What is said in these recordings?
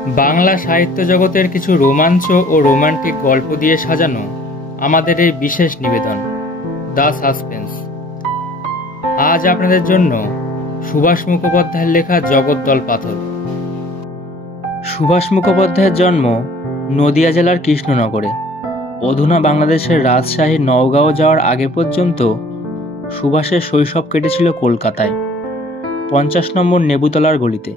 বাংলা সাহিত্য জগতের কিছু রোমাঞ্চ ও রোমান্টিক গল্প দিয়ে সাজানো আমাদের এই বিশেষ নিবেদন দ্য সাসপেন্স। আজ আপনাদের জন্য সুভাষ মুখোপাধ্যায়ের লেখা জগদ্দল পাথর। সুভাষ মুখোপাধ্যায়ের জন্ম নদিয়া জেলার কৃষ্ণনগরে। অধুনা বাংলাদেশের রাজশাহীর নওগাঁও যাওয়ার আগে পর্যন্ত সুভাষের শৈশব কেটেছিল কলকাতায় 50 নম্বর নেবুতলার গলিতে।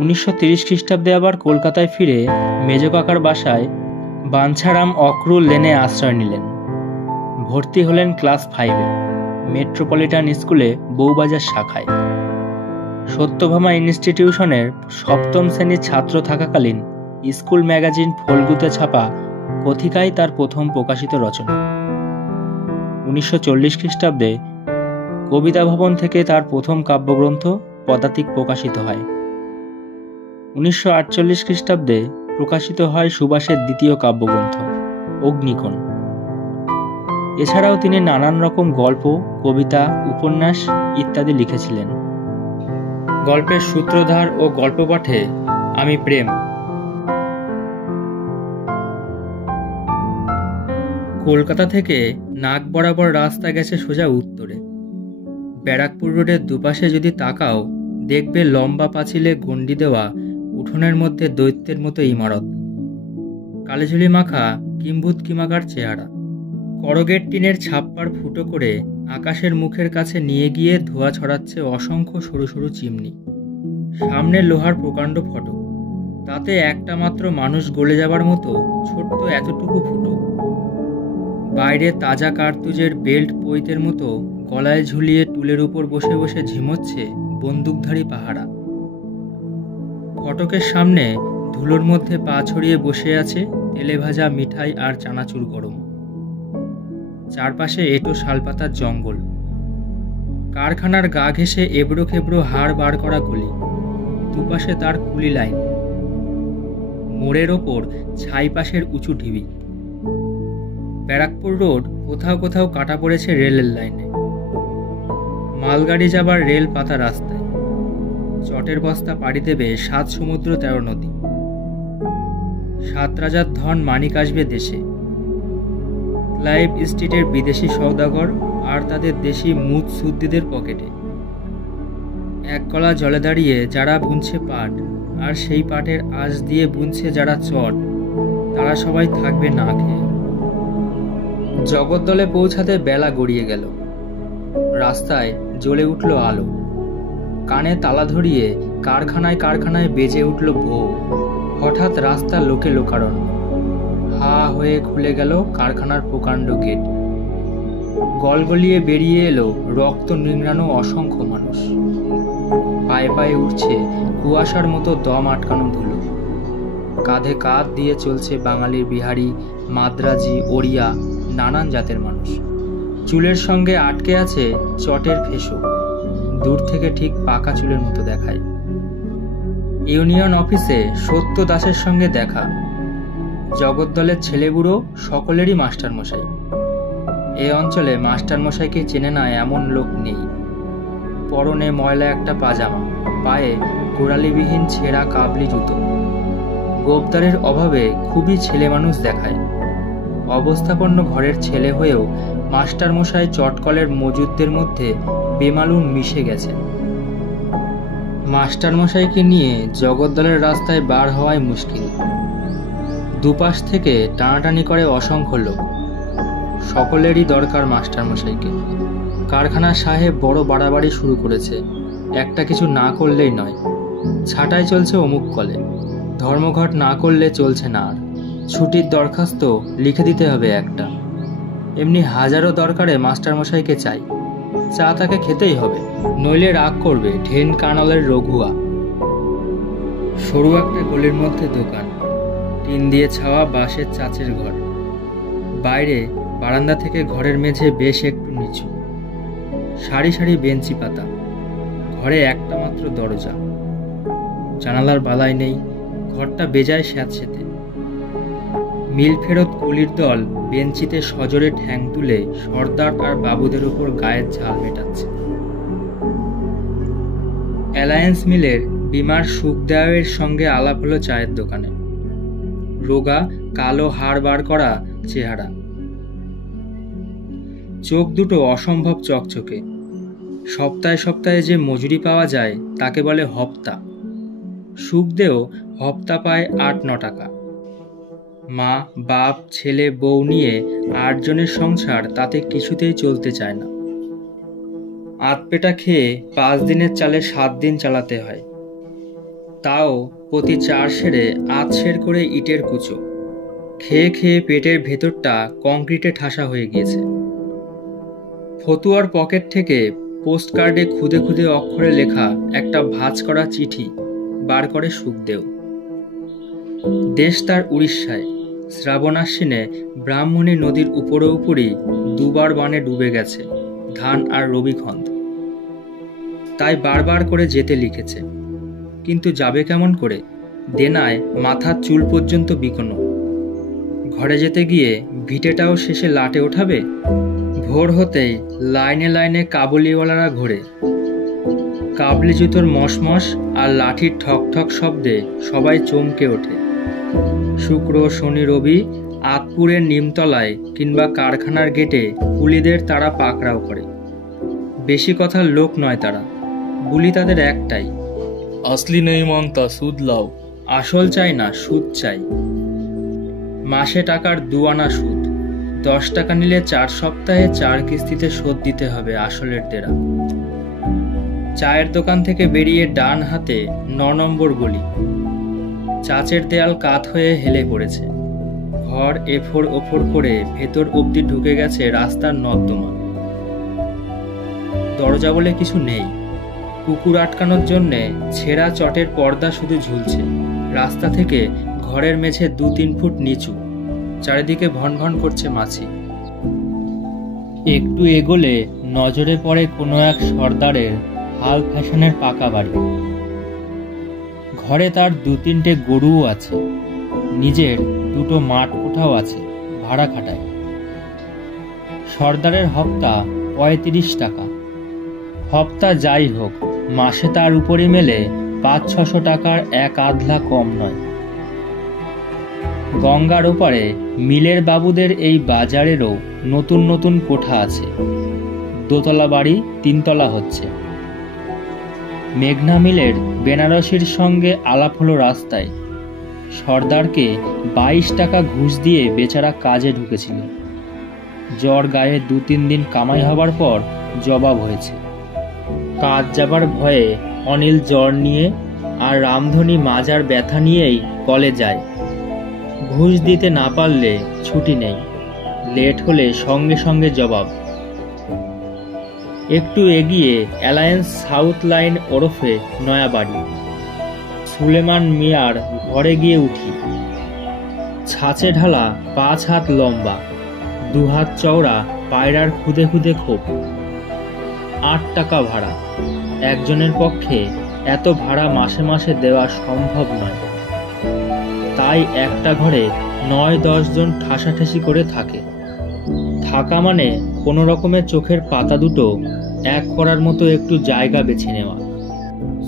1930 খ্রিস্টাব্দে আবার কলকাতায় ফিরে মেজ কাকার বাসায় বাঞ্ছারাম অক্রুল লেনে আশ্রয় নিলেন। ভর্তি হলেন ক্লাস 5-এ মেট্রোপলিটন স্কুলে বউবাজার শাখায়। সত্যভামা ইনস্টিটিউশনের 7ম শ্রেণীর ছাত্র থাকাকালীন স্কুল ম্যাগাজিন ফলগুতে ছাপা কথিকাই তার প্রথম প্রকাশিত রচনা। 1940 খ্রিস্টাব্দে কবিতা ভবন থেকে তার প্রথম কাব্যগ্রন্থ পদাতিক প্রকাশিত হয়। 1948 খ্রিস্টাব্দে প্রকাশিত হয় সুভাষের দ্বিতীয় কাব্যগ্রন্থ অগ্নিকোণ। এছাড়াও তিনি নানান রকম গল্প, কবিতা, উপন্যাস ইত্যাদি লিখেছিলেন। গল্পের সূত্রধার ও গল্প পাঠে আমি প্রেম। কলকাতা থেকে নাক বরাবর রাস্তা গেছে সোজা উত্তরে। ব্যারাকপুর রোডের দুপাশে যদি তাকাও, দেখবে লম্বা পাঁচিলে গণ্ডি দেওয়া উঠোনের মধ্যে দৈত্যের মতো ইমারত, কালিঝুলি মাখা কিম্ভূত কিমাকার চেহারা। করগেট টিনের ছাপ্পার ফুটো করে আকাশের মুখের কাছে নিয়ে গিয়ে ধোঁয়া ছড়াচ্ছে অসংখ্য সরু সরু চিমনি। সামনে লোহার প্রকাণ্ড ফটক, তাতে একটা মাত্র মানুষ গলে যাবার মতো ছোট্ট এতটুকু ফুটো। বাইরে তাজা কার্তুজের বেল্ট পৈতের মতো গলায় ঝুলিয়ে টুলের উপর বসে বসে ঝিমোচ্ছে বন্দুকধারী পাহারা। ফটকের সামনে ধুলোর মধ্যে পা ছড়িয়ে বসে আছে তেলে ভাজা মিঠাই আর চানাচুর গরম। চারপাশে এঁটো শালপাতার জঙ্গল, কারখানার গা ঘেঁষে এবড়ো খেবড়ো হাড় বার করা গলি, দুপাশে তার কুলি লাইন, মোড়ের ওপর ছাইপাশের উঁচু ঢিবি। ব্যারাকপুর রোড কোথাও কোথাও কাটা পড়েছে রেলের লাইনে, মালগাড়ি যাবার রেল পাতা রাস্তায়। চটের বস্তা পাড়ি দেবে 7 সমুদ্র 13 নদী। 7 রাজার ধন মানিক আসবে দেশে। ক্লাইভ স্ট্রিটের বিদেশি সওদাগর আর তাদের দেশি মুদ সুদ্দিদের পকেটে। এক গলা জলে দাঁড়িয়ে যারা বুনছে পাট, আর সেই পাটের আঁশ দিয়ে বুনছে যারা চট, তারা সবাই থাকবে না খেয়ে। জগদ্দলে পৌঁছাতে বেলা গড়িয়ে গেল। রাস্তায় জ্বলে উঠল আলো, কানে তালা ধরিয়ে কারখানায় কারখানায় বেজে উঠল ভোগ। হঠাৎ রাস্তা লোকে লোকারণ্য, হা হয়ে খুলে গেল কারখানার প্রকাণ্ড গেট। গলগলিয়ে বেরিয়ে এলো রক্ত নিংড়ানো অসংখ্য মানুষ। পায়ে পায়ে উঠছে কুয়াশার মতো দম আটকানো ধুলো। কাঁধে কাঁধ দিয়ে চলছে বাঙালির বিহারি, মাদ্রাজি, ওড়িয়া, নানান জাতের মানুষ। চুলের সঙ্গে আটকে আছে চটের ফেসো, দূর থেকে ঠিক পাকা চুলের মতো দেখায়। ইউনিয়ন অফিসে সত্য দাসের সঙ্গে দেখা। জগদ্দলের ছেলেবুড়ো সকলেরই মাস্টারমশাই। এ অঞ্চলে মাস্টারমশাইকে চেনে না এমন লোক নেই। পরনে ময়লা একটা পাজামা, পায়ে গোড়ালিবিহীন ছেঁড়া কাবলি জুতো। গোবদারের অভাবে খুবই ছেলে মানুষ দেখায়। অবস্থাপন্ন ঘরের ছেলে হয়েও মাস্টারমশাই চটকলের মজুদদের মধ্যে বেমালুম মিশে গেছেন। মাস্টারমশাইকে নিয়ে জগদ্দলের রাস্তায় বার হওয়াই মুশকিল। দুপাশ থেকে টানাটানি করে অসংখ্য লোক। সকলেরই দরকার মাস্টারমশাইকে। কারখানার সাহেব বড় বাড়াবাড়ি শুরু করেছে, একটা কিছু না করলেই নয়। ছাঁটাই চলছে অমুক কলে, ধর্মঘট না করলে চলছে না। আর ছুটির দরখাস্ত লিখে দিতে হবে একটা। এমনি হাজারো দরকারে মাস্টারমশাইকে চাই। চা তাকে খেতেই হবে, নইলে রাগ করবে ঢেন কানলের রঘুয়া। সরু একটা গলির মধ্যে দোকান, টিন দিয়ে ছাওয়া বাঁশের চাচের ঘর। বাইরে বারান্দা থেকে ঘরের মেঝে বেশ একটু নিচু, সারি সারি বেঞ্চি পাতা। ঘরে একটা মাত্র দরজা, জানালার বালাই নেই। ঘরটা বেজায় স্যাঁতসেঁতে। মিল ফেরত কুলির দল বেঞ্চিতে সজোরে ঠ্যাং তুলে সর্দার আর বাবুদের উপর গায়ের ঝাল মেটাচ্ছে। অ্যালায়েন্স মিলের বিমার সুখদেওয়ের সঙ্গে আলাপ হলো চায়ের দোকানে। রোগা কালো হাড় বার করা চেহারা, চোখ দুটো অসম্ভব চকচকে। সপ্তাহে সপ্তাহে যে মজুরি পাওয়া যায় তাকে বলে হপ্তা। সুখদেও হপ্তা পায় ৮-৯ টাকা। মা বাপ ছেলে বউ নিয়ে ৮ জনের সংসার তাতে কিছুতেই চলতে চায় না। আধপেটা খেয়ে ৫ দিনের চালে ৭ দিন চালাতে হয়, তাও প্রতি ৪ সেরে ৮ সের করে ইটের কুচো। খেয়ে খেয়ে পেটের ভেতরটা কংক্রিটে ঠাসা হয়ে গিয়েছে। ফতুয়ার পকেট থেকে পোস্টকার্ডে খুদে খুদে অক্ষরে লেখা একটা ভাঁজ করা চিঠি বার করে সুখদেও। দেশ তার উড়িষ্যায়। শ্রাবণ-আশ্বিনে ব্রাহ্মণী নদীর উপরে উপরই ২ বার বানে ডুবে গেছে ধান আর রবিখন্দ। তাই বারবার করে যেতে লিখেছে, কিন্তু যাবে কেমন করে? দেনায় মাথার চুল পর্যন্ত বিকোনো। ঘরে যেতে গিয়ে ভিটেটাও শেষে লাটে ওঠাবে। ভোর হতেই লাইনে লাইনে কাবুলিওয়ালারা ঘোরে। কাবলি জুতোর মশমশ আর লাঠির ঠক ঠক শব্দে সবাই চমকে ওঠে। শুক্র শনি রবি আতপুরের নিমতলায় কিংবা কারখানার গেটে কুলিদের তারা পাকড়াও করে। বেশি কথার লোক নয় তারা, বুলি তাদের একটাই, আসলি নেই মানতা, সুদ লাও। আসল চাই না, সুদ চাই। মাসে টাকার ২ আনা সুদ। ১০ টাকা নিলে ৪ সপ্তাহে ৪ কিস্তিতে শোধ দিতে হবে আসলের দেনা। চায়ের দোকান থেকে বেরিয়ে ডান হাতে ৯ নম্বর গলি। চাচের দেয়াল কাত হয়ে হেলে পড়েছে। ঘর এফোড় ওফোড় করে ভেতর অবধি ঢুকে গেছে রাস্তার নর্দমা। দরজা বলে কিছু নেই। কুকুর আটকানোর জন্যে ছেঁড়া চটের পর্দা শুধু ঝুলছে। রাস্তা থেকে ঘরের মেঝে ২-৩ ফুট নিচু। চারিদিকে ভনভন করছে মাছি। একটু এগোলে নজরে পড়ে কোনো এক সর্দারের হাল ফ্যাশনের পাকা বাড়ি। ঘরে তার ২-৩টে গরুও আছে। নিজের ২টো মাঠ কোঠাও আছে, ভাড়া খাটায়। সর্দারের হপ্তা ৩৫ টাকা। হপ্তা যাই হোক, মাসে তার উপরই মেলে ৫০০-৬০০ টাকার ১/৮ কম নয়। গঙ্গার ওপারে মিলের বাবুদের এই বাজারেরও নতুন নতুন কোঠা আছে। দোতলা বাড়ি ৩ তলা হচ্ছে। মেঘনা মিলের বেনারসির সঙ্গে আলাপ হলো রাস্তায়। সর্দারকে ২২ টাকা ঘুষ দিয়ে বেচারা কাজে ঢুকেছিল। জ্বর গায়ে ২-৩ দিন কামাই হবার পর জবাব হয়েছে। কাজ যাবার ভয়ে অনিল জ্বর নিয়ে আর রামধনী মাজার ব্যথা নিয়েই কলে যায়। ঘুষ দিতে না পারলে ছুটি নেই, লেট হলে সঙ্গে সঙ্গে জবাব। একটু এগিয়ে অ্যালায়েন্স সাউথ লাইন ওরফে নয়াবাড়ি। সুলেমান মিয়ার ঘরে গিয়ে উঠি। ছাঁচে ঢালা ৫ হাত লম্বা, ২ হাত চওড়া পায়রার খুদে খুদে খোপ। ৮ টাকা ভাড়া। একজনের পক্ষে এত ভাড়া মাসে মাসে দেওয়া সম্ভব নয়। তাই একটা ঘরে ৯-১০ জন ঠাসাঠাসি করে থাকে। থাকা মানে কোনো রকমের চোখের পাতা দুটো এক করার মতো একটু জায়গা বেছে নেওয়া।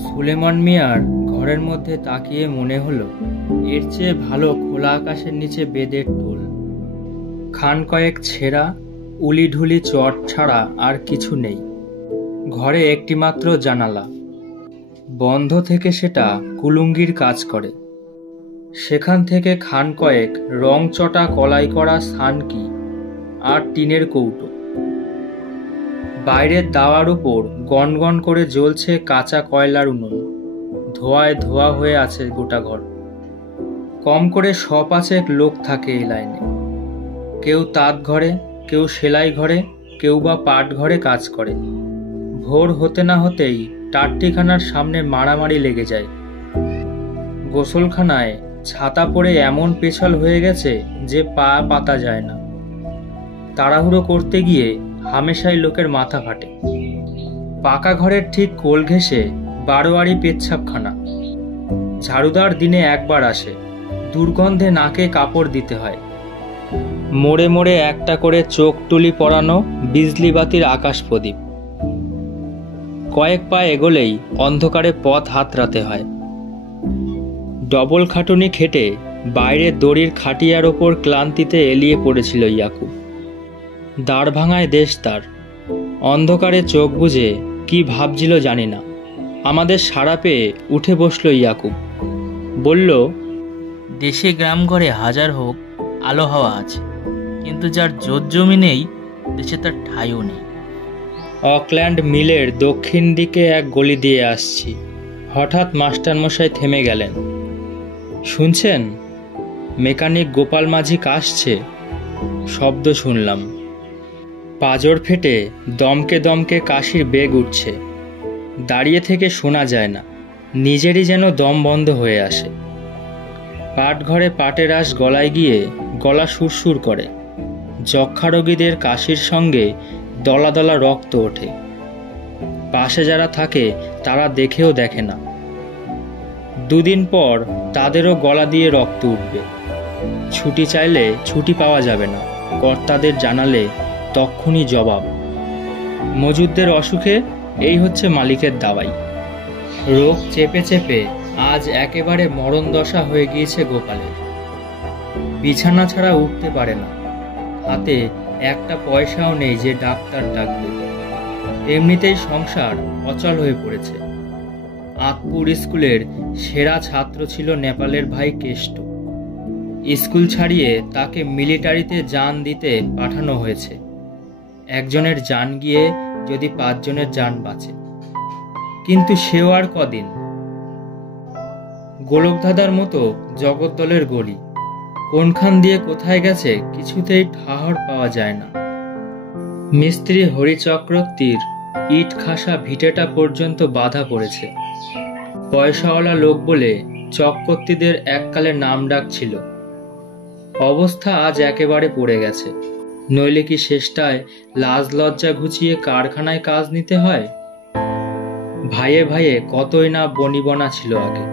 সুলেমান মিয়ার ঘরের মধ্যে তাকিয়ে মনে হলো এর চেয়ে ভালো খোলা আকাশের নিচে বেদের টোল। খান কয়েক ছেঁড়া উলিঢুলি চট ছাড়া আর কিছু নেই। ঘরে একটি মাত্র জানালা, বন্ধ থেকে সেটা কুলুঙ্গির কাজ করে। সেখান থেকে খান কয়েক রং চটা কলাই করা সানকি আর টিনের কৌটো। বাইরের দাওয়ার উপর গনগন করে জ্বলছে কাঁচা কয়লার উনুন। ধোঁয়ায় ধোয়া হয়ে আছে গোটা ঘর। কম করে ৫-৬ লোক থাকে এই লাইনে। কেউ তাঁত ঘরে, কেউ সেলাই ঘরে, কেউ বা পাট ঘরে কাজ করে। ভোর হতে না হতেই টাট্টিখানার সামনে মারামারি লেগে যায়। গোসলখানায় ছাতা পরে এমন পেছল হয়ে গেছে যে পা পাতা যায় না। তাড়াহুড়ো করতে গিয়ে হামেশাই লোকের মাথা ফাটে। পাকা ঘরের ঠিক কোল ঘেঁষে ১২ পেচ্ছাপখানা। ঝাড়ুদার দিনে একবার আসে। দুর্গন্ধে নাকে কাপড় দিতে হয়। মোড়ে মোড়ে একটা করে চোখ তুলি পরানো বিজলি বাতির আকাশ প্রদীপ। কয়েক পা এগোলেই অন্ধকারে পথ হাতড়াতে হয়। ডবল খাটুনি খেটে বাইরে দড়ির খাটিয়ার ওপর ক্লান্তিতে এলিয়ে পড়েছিল ইয়াকুব। দাঁড় ভাঙায় দেশ তার। অন্ধকারে চোখ বুজে কি ভাবছিল জানি না। আমাদের সাড়া পেয়ে উঠে বসল ইয়াকুব। বলল, দেশে গ্রাম ঘরে হাজার হোক আলো হাওয়া আছে, কিন্তু যার জোর জমি নেই দেশে তার ঠাঁইও নেই। অকল্যান্ড মিলের দক্ষিণ দিকে এক গলি দিয়ে আসছি। হঠাৎ মাস্টারমশাই থেমে গেলেন। শুনছেন? মেকানিক গোপাল মাঝি কাশছে। শব্দ শুনলাম। পাঁজর ফেটে দমকে দমকে কাশির বেগ উঠছে। দাঁড়িয়ে থেকে শোনা যায় না, নিজেরই যেন দম বন্ধ হয়ে আসে। পাটঘরে পাটের আঁশ গলায় গিয়ে গলা সুরসুর করে। যক্ষা রোগীদের কাশির সঙ্গে দলা দলা রক্ত ওঠে। পাশে যারা থাকে তারা দেখেও দেখে না। দুদিন পর তাদেরও গলা দিয়ে রক্ত উঠবে। ছুটি চাইলে ছুটি পাওয়া যাবে না, কর্তাদের জানালে তক্ষুনি জবাব। মজুরদের অসুখে এই হচ্ছে মালিকের দাওয়াই। রোগ চেপে চেপে আজ একেবারে মরণ দশা হয়ে গিয়েছে গোপালের। বিছানা ছাড়া উঠতে পারে না। হাতে একটা পয়সাও নেই যে ডাক্তার ডাকবে। এমনিতেই সংসার অচল হয়ে পড়েছে। আতপুর স্কুলের সেরা ছাত্র ছিল নেপালের ভাই কেষ্ট। স্কুল ছাড়িয়ে তাকে মিলিটারিতে জান দিতে পাঠানো হয়েছে। একজনের জান গিয়ে যদি 5 জনের জান বাঁচে, কিন্তু সেও আর কদিন। গোলকধাঁধার মতো জগদ্দলের গড়ি কোনখান দিয়ে কোথায় গেছে কিছুতেই ঠাহর পাওয়া যায় না। মিস্ত্রি হরিচক্রবর্তীর ইট খাসা ভিটেটা পর্যন্ত বাধা পড়েছে। পয়সাওয়ালা লোক বলে চক্রবর্তীদের এককালে নাম ডাক ছিল। অবস্থা আজ একেবারে পড়ে গেছে। নইলে কি শেষটায় লাজ লজ্জা ঘুচিয়ে কারখানায় কাজ নিতে হয়? ভাইয়ে ভাইয়ে কতই না বনিবনা ছিল আগে,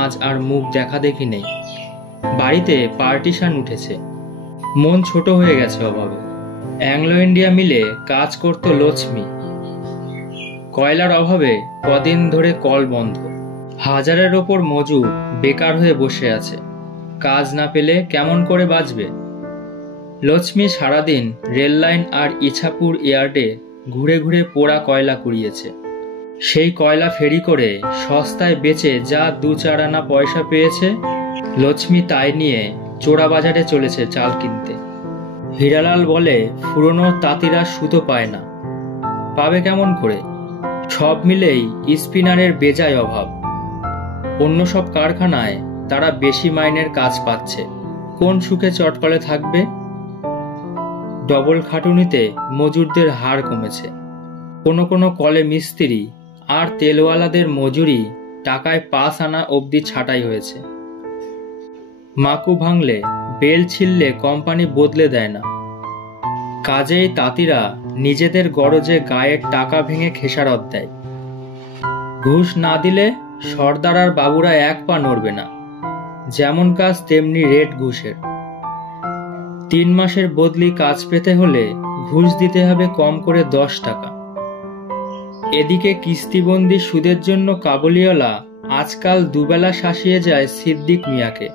আজ আর মুখ দেখা দেখি নেই। বাড়িতে পার্টিশন উঠেছে। মন ছোট হয়ে গেছে অভাবে। অ্যাংলো ইন্ডিয়া মিলে কাজ করত লক্ষ্মী। কয়লার অভাবে কদিন ধরে কল বন্ধ। হাজারের ওপর মজুর বেকার হয়ে বসে আছে। কাজ না পেলে কেমন করে বাঁচবে? লক্ষ্মী সারাদিন রেল লাইন আর ইছাপুর ইয়ার্ডে ঘুরে ঘুরে পোড়া কয়লা কুড়িয়েছে। সেই কয়লা ফেরি করে সস্তায় বেচে যা 2-4 আনা পয়সা পেয়েছে, লক্ষ্মী তাই নিয়ে চোরা বাজারে চলেছে চাল কিনতে। হীরালাল বলে পুরনো তাঁতিরা সুতো পায় না। পাবে কেমন করে? সব মিলেই স্পিনারের বেজায় অভাব। অন্য সব কারখানায় তারা বেশি মাইনের কাজ পাচ্ছে, কোন সুখে চটকলে থাকবে? ডবল খাটুনিতে মজুরদের হার কমেছে। কোনো কোনো কলে মিস্ত্রি আর তেলওয়ালাদের মজুরি টাকায় 5 আনা অবধি ছাঁটাই হয়েছে। মাকু ভাঙলে বেল ছিললে কোম্পানি বদলে দেয় না। কাজেই তাঁতিরা নিজেদের গরজে গায়ের টাকা ভেঙে খেসারত দেয়। ঘুষ না দিলে সর্দার আর বাবুরা 1 পা নড়বে না। যেমন কাজ তেমনি রেট ঘুষের। 3 মাসের বদলি কাজ পেতে হলে ঘুষ দিতে হবে কম করে 10 টাকা। এদিকে কিস্তিবন্দি সুদের জন্য কাবুলিওয়ালা আজকাল দুবেলা শাসিয়ে যায় সিদ্দিক মিয়াকে।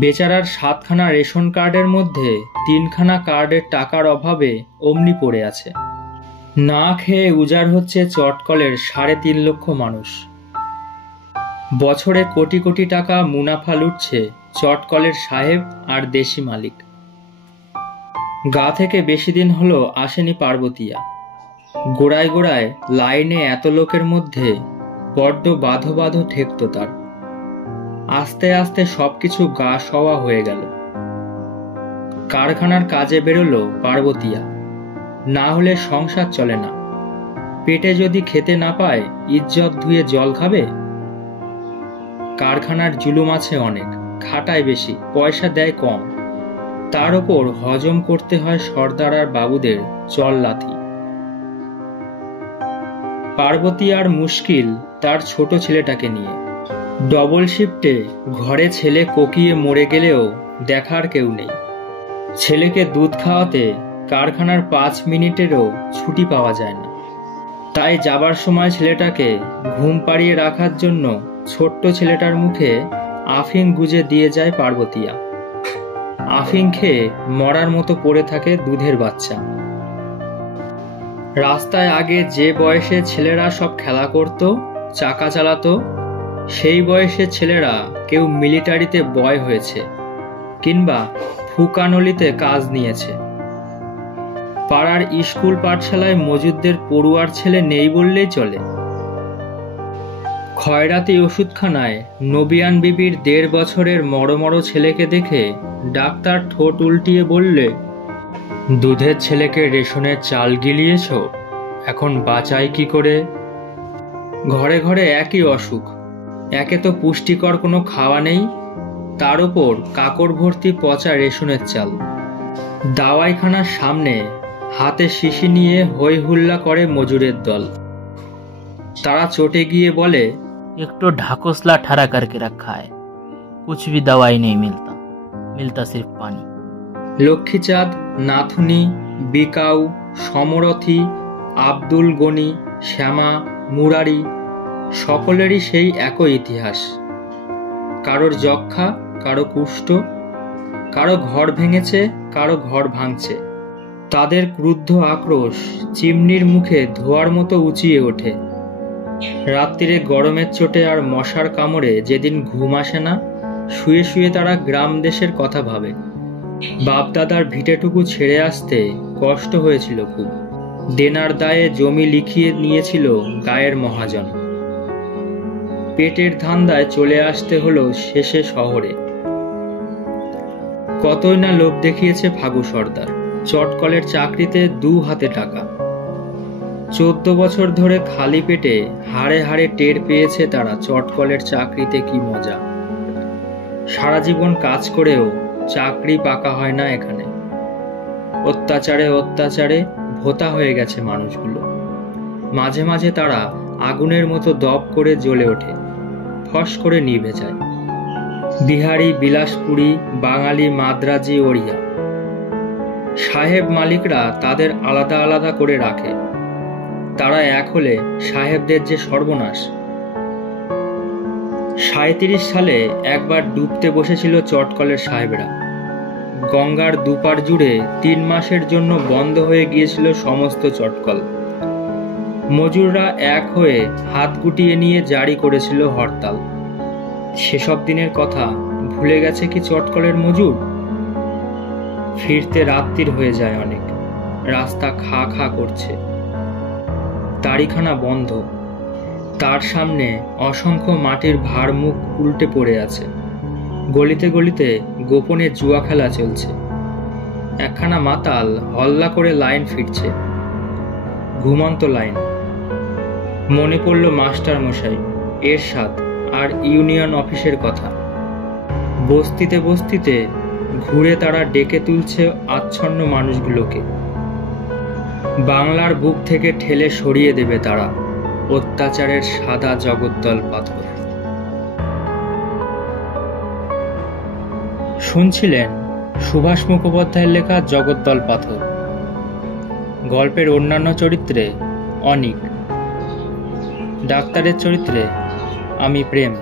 বেচারার 7খানা রেশন কার্ডের মধ্যে 3খানা কার্ডের টাকার অভাবে অমনি পড়ে আছে। না খেয়ে উজাড় হচ্ছে চটকলের 3.5 লক্ষ মানুষ। বছরে কোটি কোটি টাকা মুনাফা লুটছে চটকলের সাহেব আর দেশি মালিক। গা থেকে বেশি দিন হলো আসেনি পার্বতীয়া। গোড়ায় গোড়ায় লাইনে এত লোকের মধ্যে বড্ড বাঁধো বাঁধো ঠেকত তার। আস্তে আস্তে সবকিছু গা সওয়া হয়ে গেল। কারখানার কাজে বেরোলো পার্বতীয়া। না হলে সংসার চলে না। পেটে যদি খেতে না পায় ইজ্জত ধুয়ে জল খাবে? কারখানার জুলুম আছে অনেক, খাটায় বেশি, পয়সা দেয় কম। তার উপর হজম করতে হয় সর্দার আর বাবুদের চল লাথি। পার্বতী আর মুশকিল তার ছোট ছেলেটাকে নিয়ে। ডবল শিফটে ঘরে ছেলে কোকিয়ে মরে গেলেও দেখার কেউ নেই। ছেলেকে দুধ খাওয়াতে কারখানার 5 মিনিটেরও ছুটি পাওয়া যায় না। তাই যাবার সময় ছেলেটাকে ঘুম পাড়িয়ে রাখার জন্য ছোট্ট ছেলেটার মুখে আফিং গুজে দিয়ে যায় পার্বতীয়া। আফিং খেয়ে মরার মতো পড়ে থাকে দুধের বাচ্চা। রাস্তায় আগে যে বয়সে ছেলেরা সব খেলা করত, চাকা চালাতো, সেই বয়সে ছেলেরা কেউ মিলিটারিতে বয় হয়েছে কিংবা ফুকানলিতে কাজ নিয়েছে। পাড়ার স্কুল পাঠশালায় মজুদদের পড়ুয়ার ছেলে নেই বললেই চলে। খয়রাতি ওষুধখানায় নবিয়ান বিবির 1.5 বছরের মরো ছেলেকে দেখে ডাক্তার ঠোঁট উল্টিয়ে বললে, দুধের ছেলেকে রেশনের চাল গিলিয়েছ, এখন বাঁচাই কি করে? ঘরে ঘরে একই অসুখ, একে তো পুষ্টিকর কোনো খাওয়া নেই, তার উপর কাকড় ভর্তি পচা রেশনের চাল। দাওয়াইখানার সামনে হাতে শিশি নিয়ে হই হুল্লা করে মজুরের দল। তারা চটে গিয়ে বলে, একটু ढाकोसला ठहरा करके रखा है, कुछ भी दवाई नहीं मिलता, मिलता सिर्फ पानी। লক্ষ্মীচাঁদ, নাথুনি, বিকাউ, সমরথী, আব্দুল গনি, শ্যামা, মুরারি সকলেরই সেই একই ইতিহাস। কারোর যক্ষা, কারো কুষ্ঠ, কারো ঘর ভেঙেছে, কারো ঘর ভাঙছে। তাদের ক্রুদ্ধ আক্রোশ চিমনির মুখে ধোঁয়ার মতো উঁচিয়ে ওঠে। রাত্রিরে গরমের চোটে আর মশার কামড়ে যেদিন ঘুম আসে না, শুয়ে শুয়ে তারা গ্রাম দেশের কথা ভাবে। বাপদাদার ভিটেটুকু ছেড়ে আসতে কষ্ট হয়েছিল খুব। দেনার দায়ে জমি লিখিয়ে নিয়েছিল গায়ের মহাজন। পেটের ধান্দায় চলে আসতে হলো শেষে শহরে। কতই না লোভ দেখিয়েছে ফাগু সর্দার। চটকলের চাকরিতে 2 হাতে টাকা। 14 বছর ধরে খালি পেটে হাড়ে হাড়ে টের পেয়েছে তারা চটকলের চাকরিতে কি মজা। সারা জীবন কাজ করেও চাকরি পাকা হয় না এখানে। অত্যাচারে অত্যাচারে ভোতা হয়ে গেছে মানুষগুলো। মাঝে মাঝে তারা আগুনের মতো দপ করে জ্বলে ওঠে, ফস করে নিভে যায়। বিহারি, বিলাসপুরি, বাঙালি, মাদ্রাজি, ওড়িয়া, সাহেব মালিকরা তাদের আলাদা আলাদা করে রাখে। তারা এক হলে সাহেবদের যে সর্বনাশ। 37 সালে একবার ডুবতে বসেছিল চটকলের সাহেবরা। গঙ্গার দুপার জুড়ে 3 মাসের জন্য বন্ধ হয়ে গিয়েছিল সমস্ত চটকল। মজুররা এক হয়ে হাত গুটিয়ে নিয়ে জারি করেছিল হরতাল। সেসব দিনের কথা ভুলে গেছে কি চটকলের মজুর? ফিরতে রাত্রির হয়ে যায় অনেক। রাস্তা খা খা করছে। তারিখানা বন্ধ। তার সামনে অসংখ্য মাটির ভার মুখ উল্টে পড়ে আছে। গলিতে গলিতে গোপনে জুয়া খেলা চলছে। একখানা মাতাল হল্লা করে লাইন ফিরছে, ঘুমন্ত লাইন। মনে পড়ল মাস্টার মশাই, এরশাদ আর ইউনিয়ন অফিসের কথা। বস্তিতে বস্তিতে ঘুরে তারা ডেকে তুলছে আচ্ছন্ন মানুষগুলোকে। বাংলার বুক থেকে ঠেলে সরিয়ে দেবে তারা অত্যাচারের সাদা জগদ্দল পাথর। শুনছিলেন সুভাষ মুখোপাধ্যায়ের লেখা জগদ্দল পাথর। গল্পের অন্যান্য চরিত্রে অনিক, ডাক্তারের চরিত্রে আমি প্রেম।